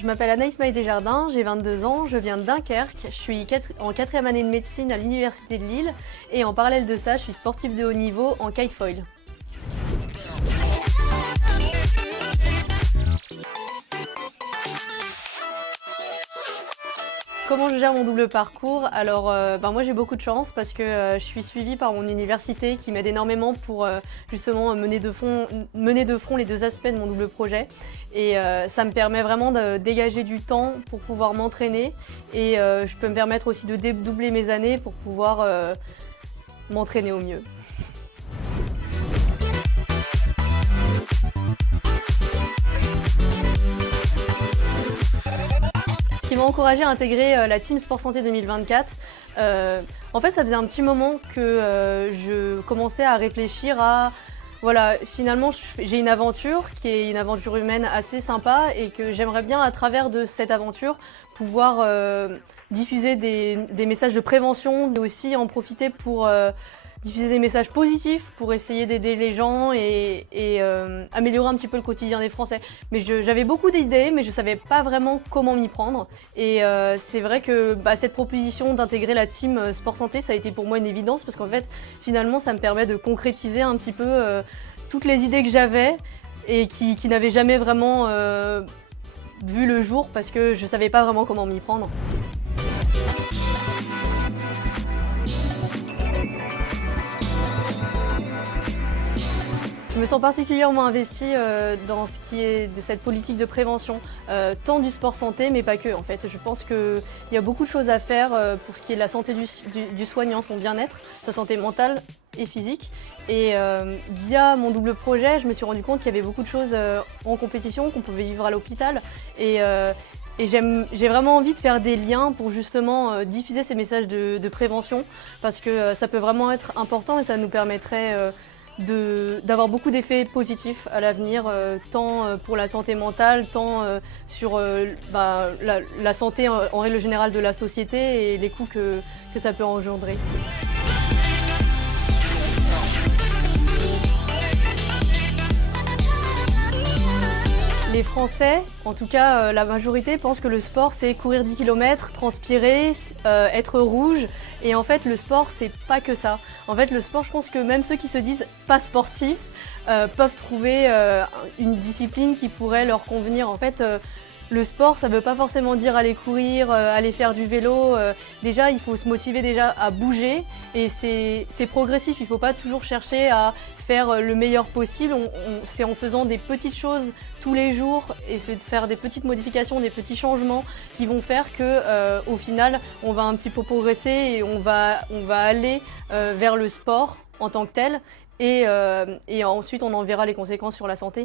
Je m'appelle Anaïs Maille-Desjardins, j'ai 22 ans, je viens de Dunkerque, je suis en 4e année de médecine à l'Université de Lille et en parallèle de ça, je suis sportive de haut niveau en kitefoil. Comment je gère mon double parcours? Alors, moi j'ai beaucoup de chance parce que je suis suivie par mon université qui m'aide énormément pour justement mener de front les deux aspects de mon double projet. Et ça me permet vraiment de dégager du temps pour pouvoir m'entraîner et je peux me permettre aussi de dédoubler mes années pour pouvoir m'entraîner au mieux. Ce qui m'a encouragée à intégrer la Team Sport Santé 2024. En fait, ça faisait un petit moment que je commençais à réfléchir à, voilà, finalement j'ai une aventure qui est une aventure humaine assez sympa et que j'aimerais bien à travers de cette aventure pouvoir diffuser des messages de prévention, mais aussi en profiter pour diffuser des messages positifs pour essayer d'aider les gens et améliorer un petit peu le quotidien des Français. Mais j'avais beaucoup d'idées, mais je ne savais pas vraiment comment m'y prendre. Et c'est vrai que cette proposition d'intégrer la team Sport Santé, ça a été pour moi une évidence parce qu'en fait, finalement, ça me permet de concrétiser un petit peu toutes les idées que j'avais et qui n'avaient jamais vraiment vu le jour parce que je ne savais pas vraiment comment m'y prendre. Je me sens particulièrement investie dans ce qui est de cette politique de prévention, tant du sport santé, mais pas que en fait. Je pense qu'il y a beaucoup de choses à faire pour ce qui est de la santé du soignant, son bien-être, sa santé mentale et physique. Et via mon double projet, je me suis rendu compte qu'il y avait beaucoup de choses en compétition qu'on pouvait vivre à l'hôpital. Et j'ai vraiment envie de faire des liens pour justement diffuser ces messages de prévention parce que ça peut vraiment être important et ça nous permettrait d'avoir beaucoup d'effets positifs à l'avenir, tant pour la santé mentale, tant sur la santé en règle générale de la société et les coûts que ça peut engendrer. Les Français, en tout cas la majorité, pensent que le sport c'est courir 10 km, transpirer, être rouge. Et en fait le sport c'est pas que ça. En fait le sport, je pense que même ceux qui se disent pas sportifs peuvent trouver une discipline qui pourrait leur convenir. En fait le sport ça veut pas forcément dire aller courir, aller faire du vélo. Déjà il faut se motiver déjà à bouger et c'est progressif. Il faut pas toujours chercher à faire le meilleur possible. C'est en faisant des petites choses tous les jours et de faire des petites modifications, des petits changements qui vont faire que au final on va un petit peu progresser et on va aller vers le sport en tant que tel et ensuite on en verra les conséquences sur la santé.